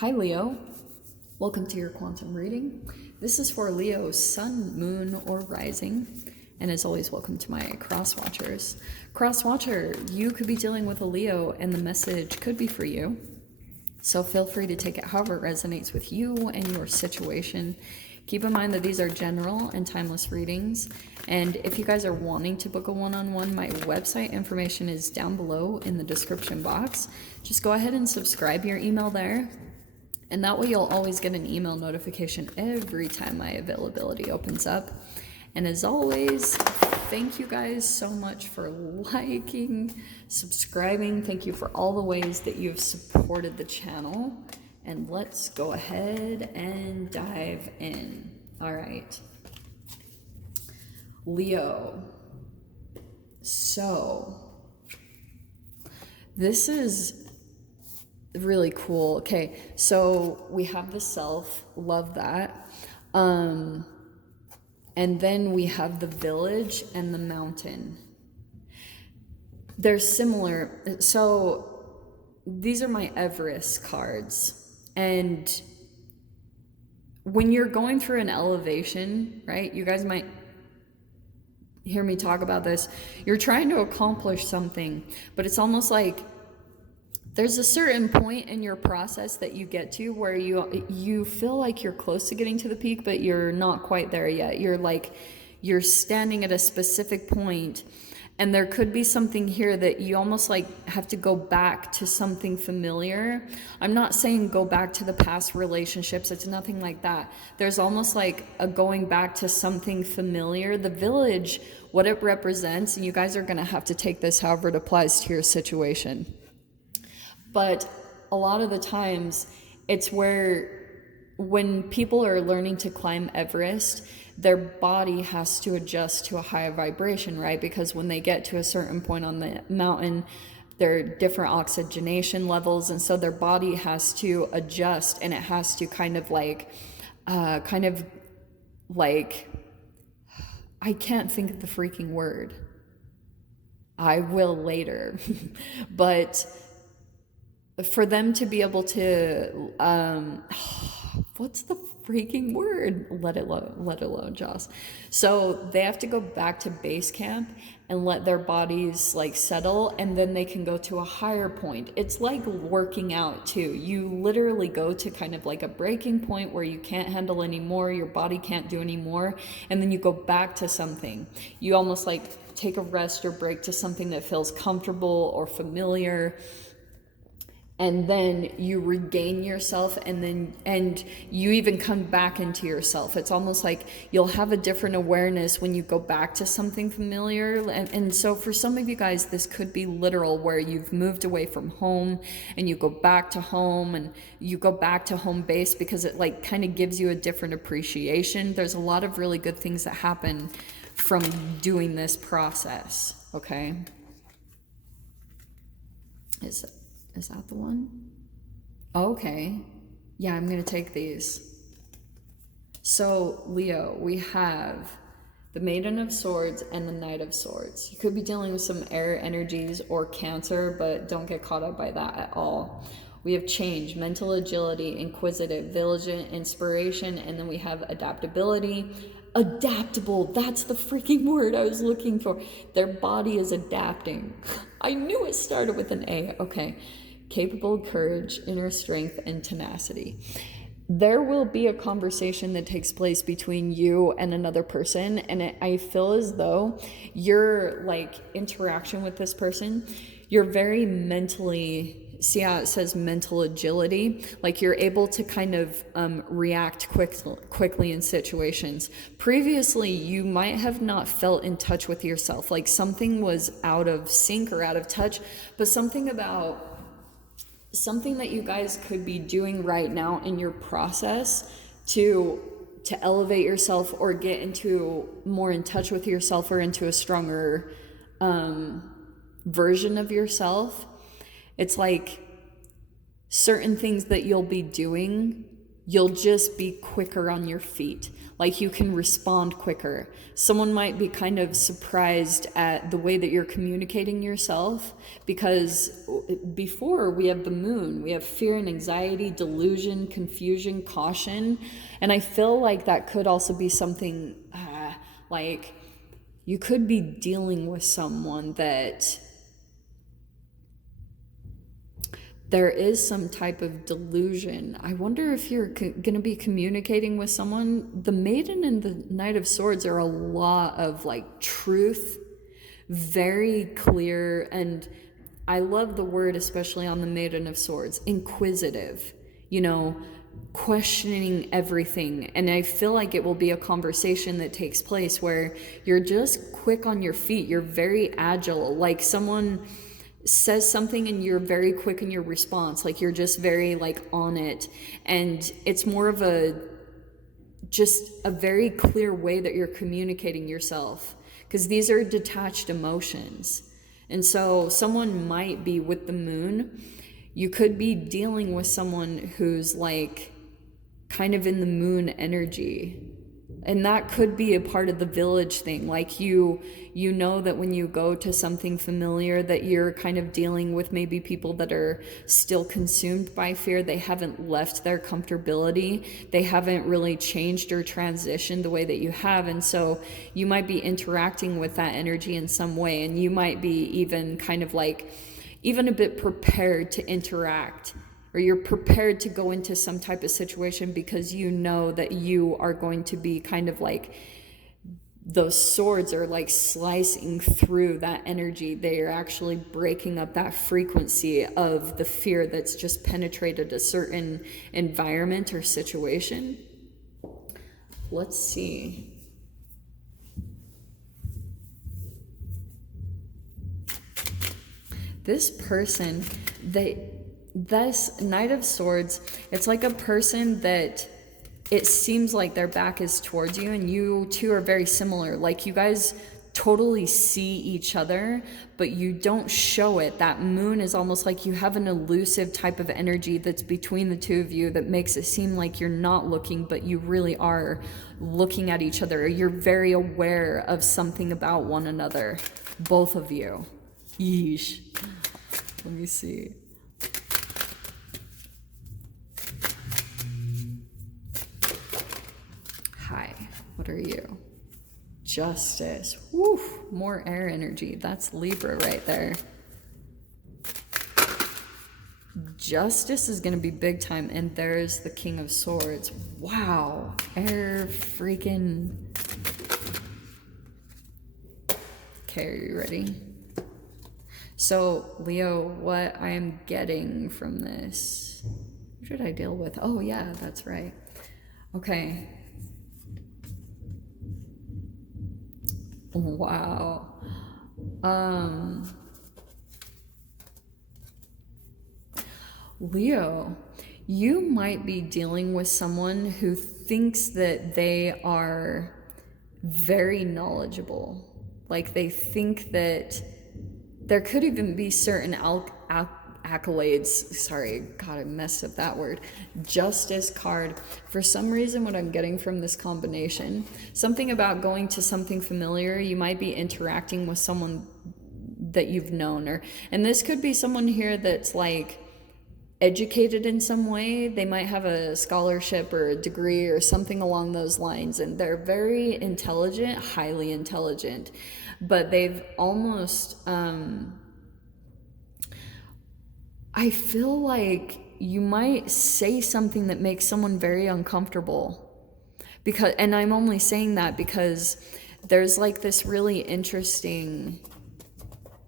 Hi Leo, welcome to your quantum reading. This is for Leo's sun, moon, or rising. And as always, welcome to my cross watchers. Cross watcher, you could be dealing with a Leo and the message could be for you. So feel free to take it however it resonates with you and your situation. Keep in mind that these are general and timeless readings. And if you guys are wanting to book a one-on-one, my website information is down below in the description box. Just go ahead and subscribe your email there. And that way you'll always get an email notification every time my availability opens up. And as always, thank you guys so much for liking, subscribing. Thank you for all the ways that you've supported the channel. And let's go ahead and dive in. All right. Leo. So, this is really cool. Okay, so we have the self, love that. And then we have the village and the mountain. They're similar. So these are my Everest cards. And when you're going through an elevation, right, you guys might hear me talk about this. You're trying to accomplish something, but it's almost like there's a certain point in your process that you get to where you feel like you're close to getting to the peak, but you're not quite there yet. You're standing at a specific point, and there could be something here that you almost like have to go back to something familiar. I'm not saying go back to the past relationships. It's nothing like that. There's almost like a going back to something familiar. The village, what it represents, and you guys are going to have to take this however it applies to your situation. But a lot of the times, it's where when people are learning to climb Everest, their body has to adjust to a higher vibration, right? Because when they get to a certain point on the mountain, there are different oxygenation levels, and so their body has to adjust, and it has to kind of like, I can't think of the freaking word. I will later. But for them to be able to, what's the freaking word? Let it alone, Joss. So they have to go back to base camp and let their bodies like settle, and then they can go to a higher point. It's like working out too. You literally go to kind of like a breaking point where you can't handle anymore, your body can't do anymore, and then you go back to something. You almost like take a rest or break to something that feels comfortable or familiar. And then you regain yourself, and you even come back into yourself. It's almost like you'll have a different awareness when you go back to something familiar. And so for some of you guys, this could be literal, where you've moved away from home and you go back to home, and you go back to home base because it like kind of gives you a different appreciation. There's a lot of really good things that happen from doing this process, okay? Is that the one? Okay. Yeah, I'm going to take these. So, Leo, we have the Maiden of Swords and the Knight of Swords. You could be dealing with some air energies or Cancer, but don't get caught up by that at all. We have change, mental agility, inquisitive, vigilant, inspiration, and then we have adaptability. Adaptable, that's the freaking word I was looking for. Their body is adapting. I knew it started with an A. Okay. Capable, courage, inner strength, and tenacity. There will be a conversation that takes place between you and another person, and I feel as though your like interaction with this person, you're very mentally, see how it says mental agility, like you're able to kind of react quickly in situations. Previously, you might have not felt in touch with yourself, like something was out of sync or out of touch, but something that you guys could be doing right now in your process to elevate yourself or get into more in touch with yourself or into a stronger version of yourself. It's like certain things that you'll be doing you'll just be quicker on your feet. Like you can respond quicker. Someone might be kind of surprised at the way that you're communicating yourself, because before we have the moon, we have fear and anxiety, delusion, confusion, caution. And I feel like that could also be something like you could be dealing with someone that there is some type of delusion. I wonder if you're going to be communicating with someone. The Maiden and the Knight of Swords are a lot of like truth, very clear. And I love the word, especially on the Maiden of Swords, inquisitive, you know, questioning everything. And I feel like it will be a conversation that takes place where you're just quick on your feet. You're very agile. Like someone says something and you're very quick in your response, like you're just very like on it, and it's more of just a very clear way that you're communicating yourself, because these are detached emotions. And so someone might be with the moon, you could be dealing with someone who's like kind of in the moon energy. And that could be a part of the village thing. Like you know that when you go to something familiar, that you're kind of dealing with maybe people that are still consumed by fear. They haven't left their comfortability. They haven't really changed or transitioned the way that you have. And so you might be interacting with that energy in some way. And you might be even kind of like, even a bit prepared to interact, or you're prepared to go into some type of situation because you know that you are going to be kind of like, those swords are like slicing through that energy. They are actually breaking up that frequency of the fear that's just penetrated a certain environment or situation. Let's see. This person, this Knight of Swords, it's like a person that it seems like their back is towards you, and you two are very similar. Like you guys totally see each other, but you don't show it. That moon is almost like you have an elusive type of energy that's between the two of you that makes it seem like you're not looking, but you really are looking at each other. You're very aware of something about one another, both of you. Yeesh. Let me see. Hi, what are you? Justice. Woo, more air energy. That's Libra right there. Justice is going to be big time. And there's the King of Swords. Wow. Air freaking. Okay, are you ready? So, Leo, what I am getting from this. Who should I deal with? Oh, yeah, that's right. Okay. Wow. Leo, you might be dealing with someone who thinks that they are very knowledgeable. Like they think that there could even be certain accolades. Sorry, God, I messed up that word. Justice card. For some reason, what I'm getting from this combination, something about going to something familiar. You might be interacting with someone that you've known, and this could be someone here that's like educated in some way. They might have a scholarship or a degree or something along those lines, and they're very intelligent, highly intelligent, but they've almost I feel like you might say something that makes someone very uncomfortable, because, and I'm only saying that because there's like this really interesting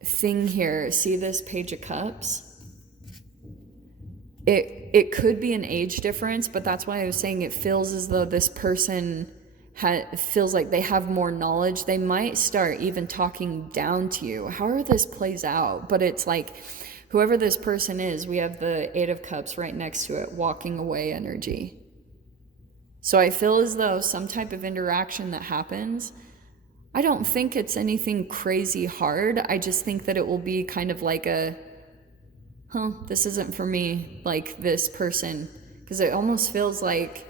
thing here. See this Page of Cups? It could be an age difference, but that's why I was saying it feels as though this person feels like they have more knowledge. They might start even talking down to you. However this plays out, but it's like whoever this person is, we have the Eight of Cups right next to it, walking away energy. So I feel as though some type of interaction that happens, I don't think it's anything crazy hard. I just think that it will be kind of like a, this isn't for me, like this person because it almost feels like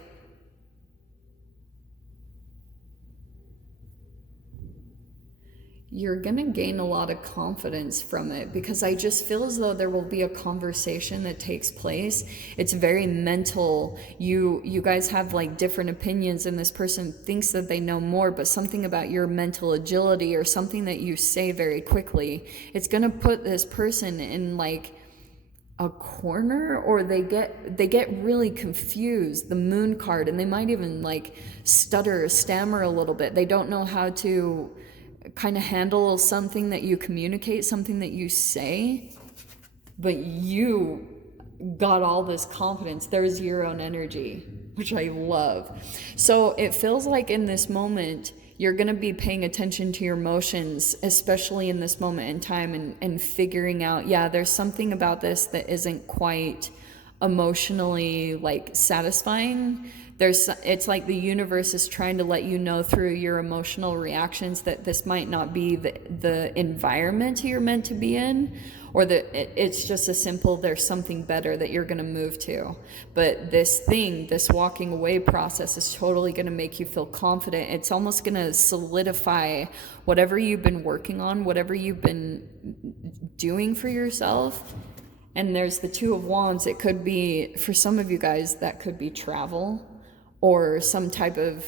you're gonna gain a lot of confidence from it, because I just feel as though there will be a conversation that takes place. It's very mental. You guys have like different opinions, and this person thinks that they know more, but something about your mental agility or something that you say very quickly, it's gonna put this person in like a corner, or they get really confused, the moon card, and they might even like stutter or stammer a little bit. They don't know how to kind of handle something that you communicate, something that you say, but you got all this confidence. There's your own energy, which I love. So it feels like in this moment, you're going to be paying attention to your emotions, especially in this moment in time, and figuring out, yeah, there's something about this that isn't quite emotionally like satisfying. It's like the universe is trying to let you know through your emotional reactions that this might not be the environment you're meant to be in, or that it's just a simple, there's something better that you're going to move to. But this walking away process is totally going to make you feel confident. It's almost going to solidify whatever you've been working on, whatever you've been doing for yourself. And there's the Two of Wands. It could be, for some of you guys, that could be travel, or some type of,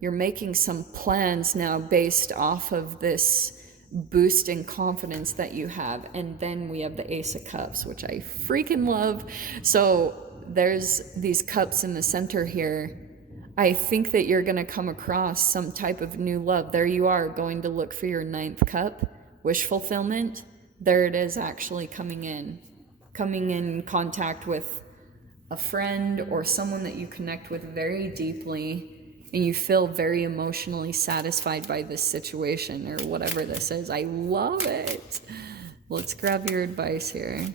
you're making some plans now based off of this boost in confidence that you have. And then we have the Ace of Cups, which I freaking love. So there's these cups in the center here. I think that you're going to come across some type of new love. There you are, going to look for your 9th cup, wish fulfillment. There it is, actually coming in contact with a friend or someone that you connect with very deeply, and you feel very emotionally satisfied by this situation or whatever this is. I love it. Let's grab your advice here.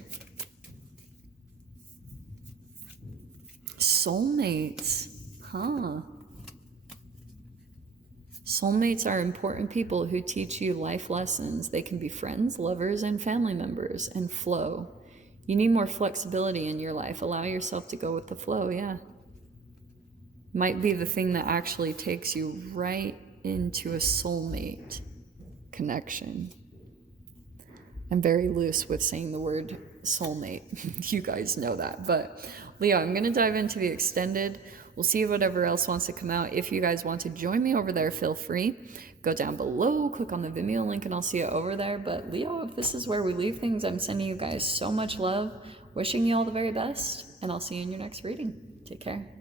Soulmates, huh? Soulmates are important people who teach you life lessons. They can be friends, lovers, and family members, and flow. You need more flexibility in your life. Allow yourself to go with the flow, yeah. Might be the thing that actually takes you right into a soulmate connection. I'm very loose with saying the word soulmate. You guys know that. But Leo, I'm going to dive into the extended. We'll see whatever else wants to come out. If you guys want to join me over there, feel free. Go down below, click on the Vimeo link, and I'll see you over there. But Leo, if this is where we leave things, I'm sending you guys so much love, wishing you all the very best, and I'll see you in your next reading. Take care.